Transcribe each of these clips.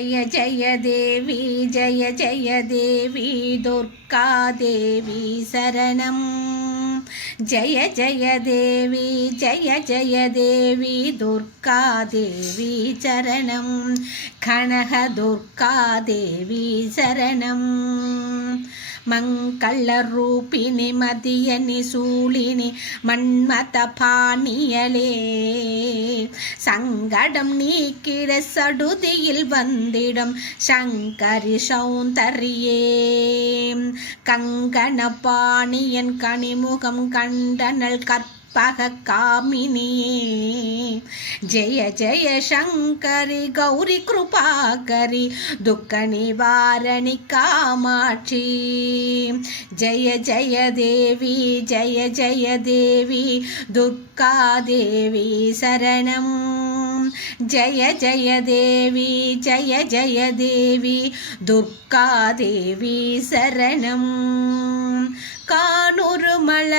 ஜய ஜய தேவி ஜய ஜய தேவி துர்கா தேவி சரணம். ஜய ஜய தேவி ஜய ஜய தேவி துர்கா தேவி சரணம். கனக துர்கா தேவி சரணம். மங்களரூபிணி மதியனி சூழினி மன்மத பாணியலே. சங்கடம் நீக்கிட சடுதியில் வந்திடம் சங்கரி சௌந்தரியே. கங்கண பாணியன் கனிமுகம் கண்டனல் கற்ப பக காமினியே ஜெய ஜெய சங்கரி கௌரி கிருபாகரி துக்க நிவாரணி காமாட்சி. ஜெய ஜெய தேவி ஜெய ஜெய தேவி துர்கா தேவி சரணம். ஜய ஜய தேவி ஜய ஜய தேவி துர்கா தேவி சரணம். காணொரு மல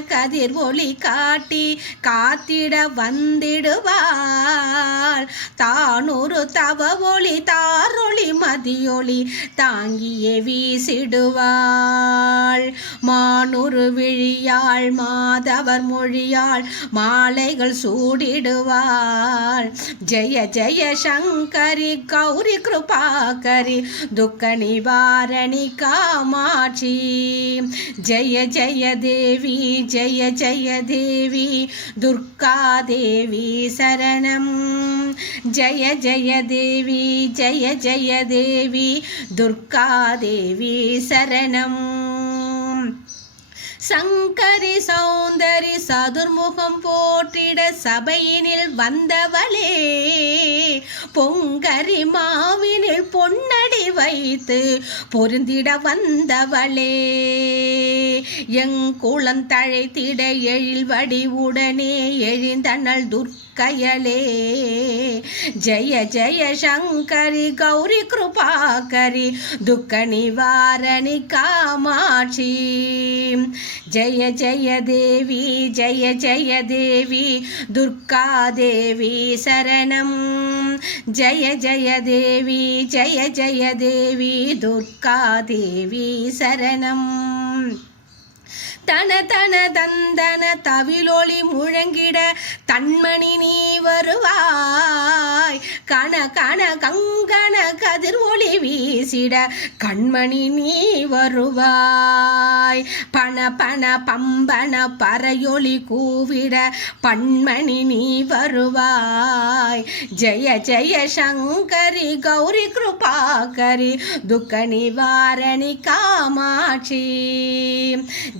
கதிர் ஒளி காட்டி காத்திட வந்திடுவார். தானொரு தவ ஒளி தாரொளி மதியொளி தாங்கியே வீசிடுவாள். மானொரு விழியாள் மாதவர் மொழியாள் மாலைகள் சூடிடுவாள். ஜெய ஜெய சங்கரி கௌரி கிருபாகரி துக்க நிவாரணி காமாட்சி. ஜெய ஜெய தேவி ஜெய ஜெய தேவி துர்கா தேவி சரணம் ஜெய ஜய தேவி ஜெய ஜய தேவி துர்கா தேவி சரணம் சங்கரி சௌந்தரி சதுர்முகம் போற்றிட சபையினில் வந்தவளே பொங்கரி மாவினில் போ வைத்து பொருந்திட வந்தவளே. எங்குளம் தழைத்திட எழில் வடிவுடனே எழிந்தனள் துர்க்கயலே. ஜெய ஜெய சங்கரி கௌரி கிருபாகரி துக்க நிவாரணி காமாட்சி. ஜெய ஜெய தேவி ஜெய ஜெய தேவி துர்கா தேவி சரணம். ஜெய ஜெய தேவி ஜெய ஜெய தேவி துர்கா தேவி சரணம். தன தன தந்தன தவிலொளி முழங்கிட தன்மணி நீ வருவா கண கங்கண கதிர் ஒளி வீசிட கண்மணி நீ வருவாய். பண பண பம்பன பறையொளி கூவிட பண்மணி நீ வருவாய். ஜெய ஜெய சங்கரி கௌரி கிருபாகரி துக்க நிவாரணி காமாட்சி.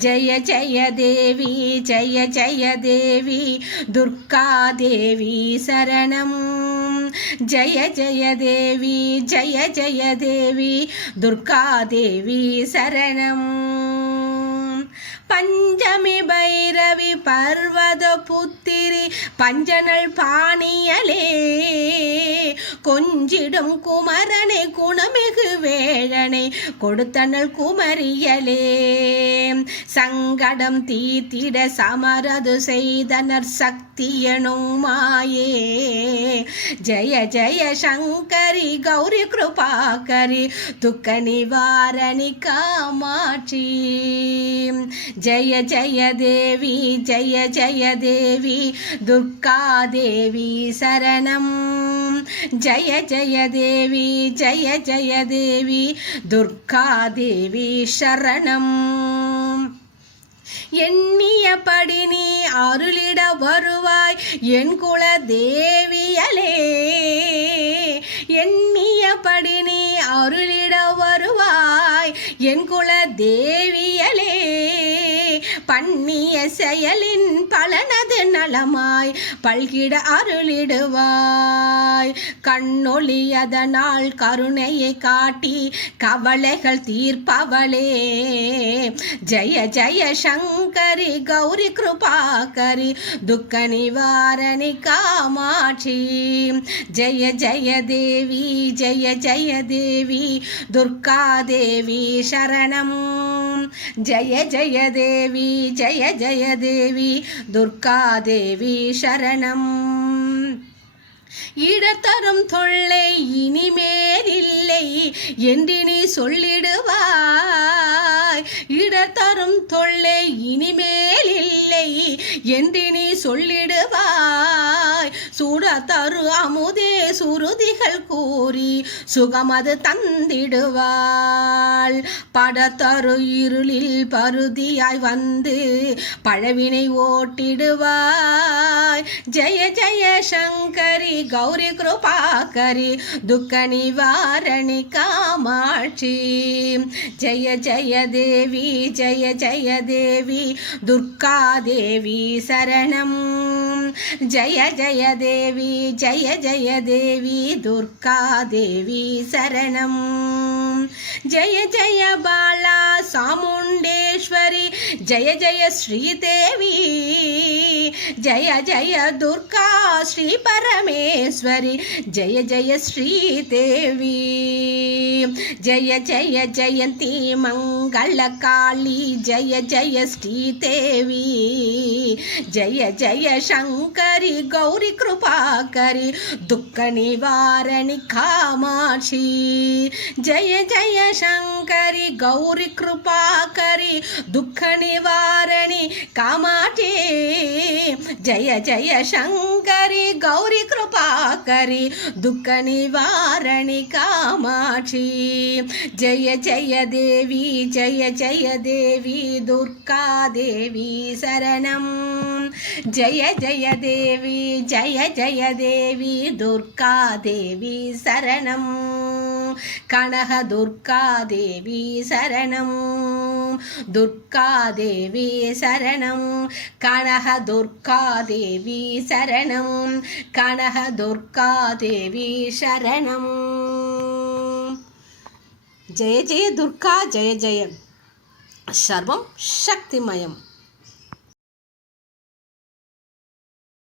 ஜெய ஜெய தேவி ஜெய ஜெய தேவி துர்கா தேவி சரணம். ஜெய ஜெய தேவி ஜெய ஜெய தேவி துர்கா தேவி சரணம். பஞ்சமி பைரவி பர்வத புத்திரி பஞ்சனல் பாணியலே. கொஞ்சிடும் குமரனை குணமிகு வேழனை கொடுத்தனல் குமரியலே. சங்கடம் தீத்திட சமரது செய்தனர் சக்தியனும் மாயே ஜெய ஜெய சங்கரி கௌரி கிருபாகரி துக்க நிவாரணி காமாட்சி ஜெய ஜெய தேவி ஜெய ஜெய தேவி துர்கா தேவி சரணம் ஜய ஜய தேவி ஜய ஜய தேவி துர்கா தேவி சரணம் எண்ணியபடி நீ அருளிட வருவாய். என் குல தேவியலே எண்ணியபடி நீ அருளிட வருவாய். என் குல தேவி பண்ணிய செயலின் பலனது நலமாய் பல்கிட அருளிடுவாய். கண்ணொழியதனால் கருணையை காட்டி கவலைகள் தீர்ப்பவளே. ஜெய ஜெய சங்கரி கௌரி கிருபாகரி துக்க நிவாரணி காமாட்சி. ஜெய ஜய தேவி ஜெய ஜய தேவி துர்கா தேவி சரணம். ஜய ஜய தேவி ஜய ஜய தேவி துர்கா தேவி சரணம். இடத்தரும் தொல்லை இனிமேல் இல்லை என்று நீ சொல்லிடுவாய். இடர் வரும் தொல்லை இனிமேல் இல்லை என்று நீ சொல்லிடுவாய். சுட தரு அமுதே சுருதிகள் கூறி சுகமது தந்திடுவாள். படத்தரு இருளில் பருதியாய் வந்து பழவினை ஓட்டிடுவாய். ஜெய ஜெய சங்கரி கௌரி கிருபாகரி துக்க நிவாரணி காமாட்சி. ஜெய ஜெய தேவி ஜெய ஜய தேவி துர்கா தேவி சரணம். ஜய ஜய தேவி ஜய ஜய தேவி துர்கா தேவி சரணம். ஜய ஜய பாலா சாமுண்டேஸ்வரி ஜெய ஜெய ஸ்ரீதேவி ஜெய ஜெய துர்கா ஸ்ரீ பரமேஸ்வரி ஜெய ஜெய ஸ்ரீதேவி ஜெய ஜெய ஜெயந்தி மங்கள காளி ஜெய ஜெய ஸ்ரீதேவி ஜெய ஜெய சங்கரி கௌரி கிருபாகரி துக்க நிவாரணி காமாட்சி ஜெய ஜெய சங்கரி கௌரி கிருபாகரி துக்க நிவாரணி காமாட்சி ஜெய ஜெய சங்கரி கௌரி கிருபாகரி துக்க நிவாரணி காமாட்சி. ஜெய ஜெய தேவி ஜெய ஜெய தேவி துர்கா தேவி சரணம். ஜெய ஜெய தேவி ஜெய ஜெய தேவி துர்கா தேவி சரணம். கனக துர்கா தேவி சரணம். துர்கா தேவி சரணம். கனக துர்கா தேவி சரணம். கனக துர்கா தேவி சரணம். ஜெய ஜெய துர்கா ஜெய ஜெய. சர்வம் சக்திமயம்.